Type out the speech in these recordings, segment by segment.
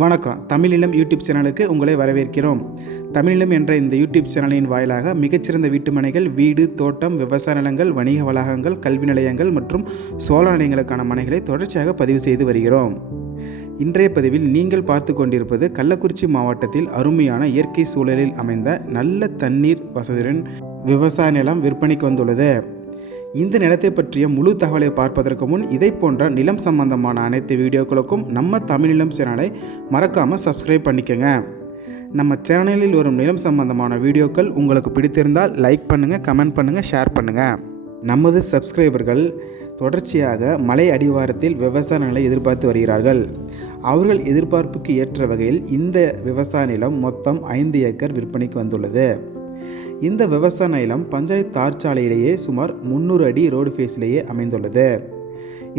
வணக்கம். தமிழிலம் யூடியூப் சேனலுக்கு உங்களை வரவேற்கிறோம். தமிழிலம் என்ற இந்த யூடியூப் சேனலின் வாயிலாக மிகச்சிறந்த வீட்டுமனைகள், வீடு, தோட்டம், விவசாய நிலங்கள், வணிக வளாகங்கள், கல்வி நிலையங்கள் மற்றும் சோழ நிலையங்களுக்கான மனைகளை தொடர்ச்சியாக பதிவு செய்து வருகிறோம். இன்றைய பதிவில் நீங்கள் பார்த்து கொண்டிருப்பது கள்ளக்குறிச்சி மாவட்டத்தில் அருமையான இயற்கை சூழலில் அமைந்த நல்ல தண்ணீர் வசதியுடன் விவசாய நிலம் விற்பனைக்கு வந்துள்ளது. இந்த நிலத்தை பற்றிய முழு தகவலை பார்ப்பதற்கு முன் இதை போன்ற நிலம் சம்பந்தமான அனைத்து வீடியோக்களுக்கும் நம்ம தமிழிலம் சேனலை மறக்காமல் சப்ஸ்கிரைப் பண்ணிக்கோங்க. நம்ம சேனலில் வரும் நிலம் சம்பந்தமான வீடியோக்கள் உங்களுக்கு பிடித்திருந்தால் லைக் பண்ணுங்கள், கமெண்ட் பண்ணுங்கள், ஷேர் பண்ணுங்கள். நமது சப்ஸ்கிரைபர்கள் தொடர்ச்சியாக மலை அடிவாரத்தில் விவசாய நிலங்களை எதிர்பார்த்து வருகிறார்கள். அவர்கள் எதிர்பார்ப்புக்கு ஏற்ற வகையில் இந்த விவசாய நிலம் மொத்தம் 5 ஏக்கர் விற்பனைக்கு வந்துள்ளது. இந்த விவசாய நிலம் பஞ்சாயத்து தார் சாலையிலேயே சுமார் 300 அடி ரோடு ஃபேஸிலேயே அமைந்துள்ளது.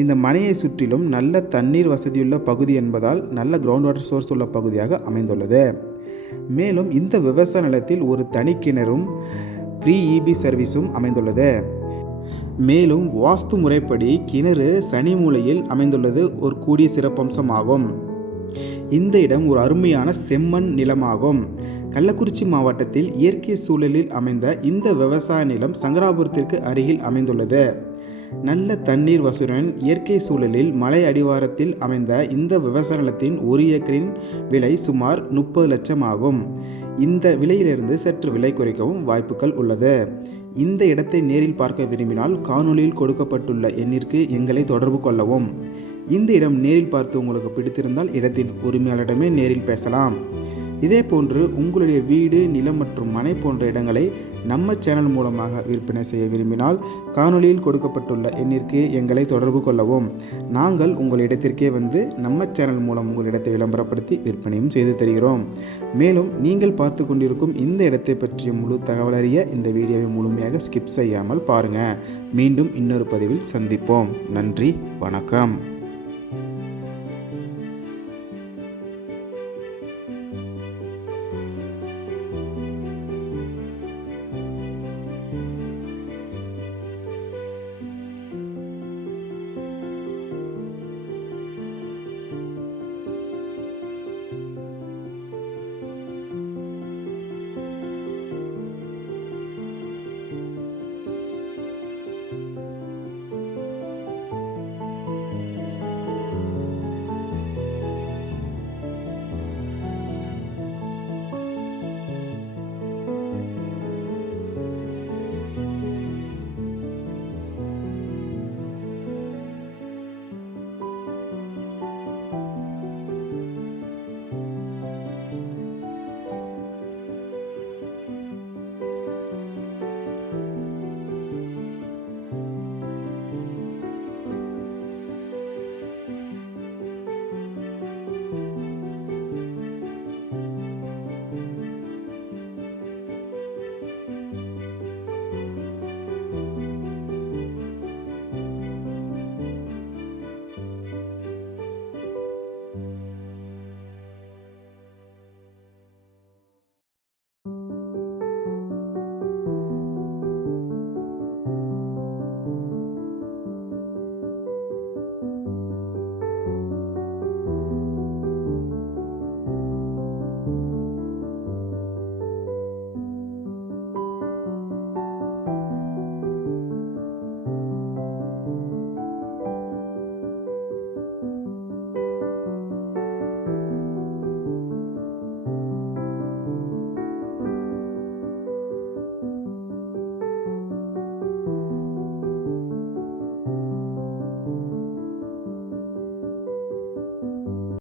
இந்த மனையை சுற்றிலும் நல்ல தண்ணீர் வசதியுள்ள பகுதி என்பதால் நல்ல கிரவுண்ட் வாட்டர் சோர்ஸ் உள்ள பகுதியாக அமைந்துள்ளது. மேலும் இந்த விவசாய நிலத்தில் ஒரு தனி கிணறும் ஃப்ரீ EB சர்வீஸும் அமைந்துள்ளது. மேலும் வாஸ்து முறைப்படி கிணறு சனி மூலையில் அமைந்துள்ளது ஒரு கூடிய சிறப்பம்சமாகும். இந்த இடம் ஒரு அருமையான செம்மண் நிலமாகும். கள்ளக்குறிச்சி மாவட்டத்தில் இயற்கை சூழலில் அமைந்த இந்த விவசாய நிலம் சங்கராபுரத்திற்கு அருகில் அமைந்துள்ளது. நல்ல தண்ணீர் வசதியுடன் இயற்கை சூழலில் மலை அடிவாரத்தில் அமைந்த இந்த விவசாய நிலத்தின் 1 ஏக்கரின் விலை சுமார் 30 லட்சம் ஆகும். இந்த விலையிலிருந்து சற்று விலை குறைக்கவும் வாய்ப்புகள் உள்ளது. இந்த இடத்தை நேரில் பார்க்க விரும்பினால் காணொலியில் கொடுக்கப்பட்டுள்ள எண்ணிற்கு எங்களை தொடர்பு கொள்ளவும். இந்த இடம் நேரில் பார்த்து உங்களுக்கு பிடித்திருந்தால் இடத்தின் உரிமையாளரிடமே நேரில் பேசலாம். இதே போன்று உங்களுடைய வீடு, நிலம் மற்றும் மனை போன்ற இடங்களை நம்ம சேனல் மூலமாக விற்பனை செய்ய விரும்பினால் காணொலியில் கொடுக்கப்பட்டுள்ள எண்ணிற்கு எங்களை தொடர்பு கொள்ளவும். நாங்கள் உங்கள் இடத்திற்கே வந்து நம்ம சேனல் மூலம் உங்கள் இடத்தை விளம்பரப்படுத்தி விற்பனையும் செய்து தருகிறோம். மேலும் நீங்கள் பார்த்து கொண்டிருக்கும் இந்த இடத்தை பற்றிய முழு தகவல் அறிய இந்த வீடியோவை முழுமையாக ஸ்கிப் செய்யாமல் பாருங்கள். மீண்டும் இன்னொரு பதிவில் சந்திப்போம். நன்றி, வணக்கம்.